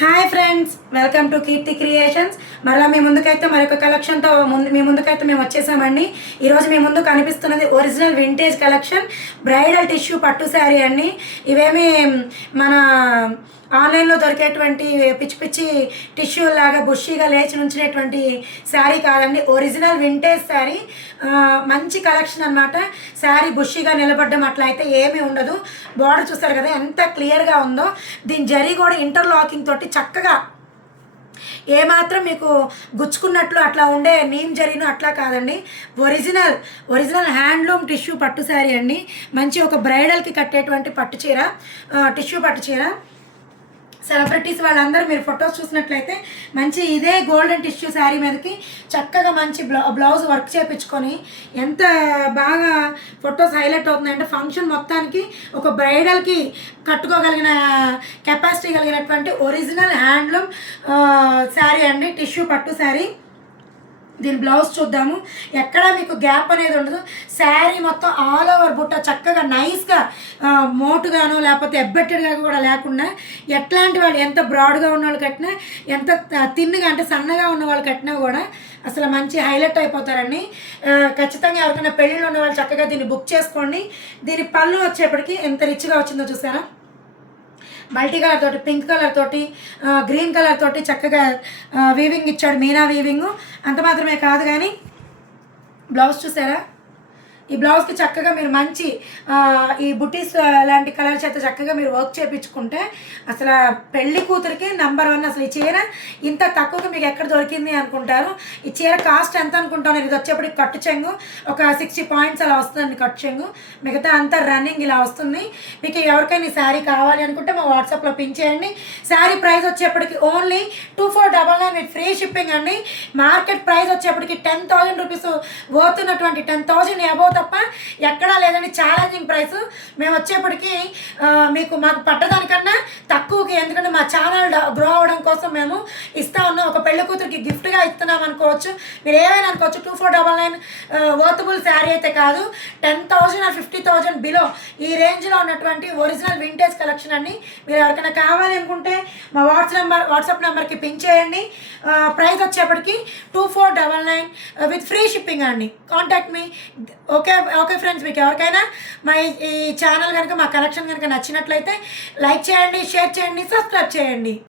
Hi friends, welcome to Keerthi creations. మరలా మీ ముందుకైతే మరొక కలెక్షన్తో మీ ముందుకైతే మేము వచ్చేసామండి. ఈరోజు మీ ముందు కనిపిస్తున్నది original vintage collection bridal tissue పట్టు శారీ అండి. ఇవేమి మన ఆన్లైన్లో దొరికేటువంటి పిచ్చి పిచ్చి టిష్యూ లాగా బుషీగా లేచి ఉంచినటువంటి శారీ కాదండి, ఒరిజినల్ వింటేజ్ శారీ. మంచి కలెక్షన్ అనమాట. శారీ బుషీగా నిలబడ్డం అట్లా అయితే ఏమీ ఉండదు. బార్డర్ చూస్తారు కదా ఎంత క్లియర్గా ఉందో. దీని జరీ కూడా ఇంటర్లాకింగ్ తోటి చక్కగా ఏమాత్రం మీకు గుచ్చుకున్నట్లు అట్లా ఉండే నీమ్ జరీను అట్లా కాదండి. ఒరిజినల్ హ్యాండ్లూమ్ టిష్యూ పట్టు శారీ అండి. మంచి ఒక బ్రైడల్కి కట్టేటువంటి పట్టు చీర, టిష్యూ పట్టు చీర. సెలబ్రిటీస్ వాళ్ళందరూ మీరు ఫొటోస్ చూసినట్లయితే మంచి ఇదే గోల్డెన్ టిష్యూ శారీ మీదకి చక్కగా మంచి బ్లౌజ్ వర్క్ చేయించుకొని ఎంత బాగా ఫొటోస్ హైలైట్ అవుతుందంటే ఫంక్షన్ మొత్తానికి ఒక బ్రైడల్కి కట్టుకోగలిగిన కెపాసిటీ కలిగినటువంటి ఒరిజినల్ హ్యాండ్లూమ్ శారీ అండి, టిష్యూ పట్టు శారీ. దీని బ్లౌజ్ చూద్దాము. ఎక్కడ మీకు గ్యాప్ అనేది ఉండదు. శారీ మొత్తం ఆల్ ఓవర్ బుట్ట చక్కగా నైస్గా మోటుగానో లేకపోతే ఎబ్బెట్టెడ్గా కూడా లేకుండా ఎట్లాంటి వాళ్ళు ఎంత బ్రాడ్గా ఉన్న వాళ్ళు కట్టినా ఎంత తిన్నుగా అంటే సన్నగా ఉన్న వాళ్ళు కట్టినా కూడా అసలు మంచి హైలైట్ అయిపోతారండి. ఖచ్చితంగా ఎవరికైనా పెళ్ళిళ్ళు ఉన్న వాళ్ళు చక్కగా దీన్ని బుక్ చేసుకోండి. దీని పళ్ళు వచ్చేప్పటికి ఎంత రిచ్గా వచ్చిందో చూసారా. మల్టీ కలర్ తోటి, పింక్ కలర్ తోటి, గ్రీన్ కలర్ తోటి చక్కగా వీవింగ్ ఇచ్చాడు, మీనా వీవింగ్. అంత మాత్రమే కాదు కానీ బ్లౌజ్ చూసారా. ఈ బ్లౌజ్కి చక్కగా మీరు మంచి ఈ బుటీస్ లాంటి కలర్ చేత చక్కగా మీరు వర్క్ చేయించుకుంటే అసలు పెళ్లి కూతురికి నెంబర్ 1. అసలు ఈ చీర ఇంత తక్కువగా మీకు ఎక్కడ దొరికింది అనుకుంటారు. ఈ చీర కాస్ట్ ఎంత అనుకుంటాను. ఇది వచ్చేప్పటికి కట్టు చెంగు ఒక 60 పాయింట్స్ అలా వస్తుందండి కట్టు చెంగు. మిగతా అంతా రన్నింగ్ ఇలా వస్తుంది. మీకు ఎవరికైనా ఈ శారీ కావాలి అనుకుంటే మా వాట్సాప్లో పింక్ చేయండి. శారీ ప్రైస్ వచ్చేప్పటికి ఓన్లీ 2499 విత్ ఫ్రీ షిప్పింగ్ అండి. మార్కెట్ ప్రైస్ వచ్చేప్పటికి 10,000 రూపీస్ పోతున్నటువంటి 10,000 అబౌవ్ తప్ప ఎక్కడా లేదని ఛాలెంజింగ్ ప్రైస్. మేము వచ్చేప్పటికి మాకు పట్టడానికన్నా తక్కువకి, ఎందుకంటే మా ఛానల్ గ్రో అవ్వడం కోసం మేము ఇస్తా ఉన్నాం. ఒక పెళ్లి కూతురికి గిఫ్ట్గా ఇస్తున్నాం అనుకోవచ్చు, మీరు ఏమైనా అనుకోవచ్చు. 2499 వర్తబుల్ శారీ అయితే కాదు. 10,000 or 50,000 బిలో ఈ రేంజ్లో ఉన్నటువంటి ఒరిజినల్ వింటేజ్ కలెక్షన్ అండి. మీరు ఎవరికైనా కావాలి అనుకుంటే మా వాట్సాప్ నెంబర్కి పింక్ చేయండి. ప్రైస్ వచ్చేప్పటికి 2499 విత్ ఫ్రీ షిప్పింగ్ అండి. Contact me. ఓకే ఫ్రెండ్స్, మీకు ఎవరికైనా మా ఈ ఛానల్ కనుక మా కలెక్షన్ కనుక నచ్చినట్లయితే లైక్ చేయండి, షేర్ చేయండి, సబ్స్క్రైబ్ చేయండి.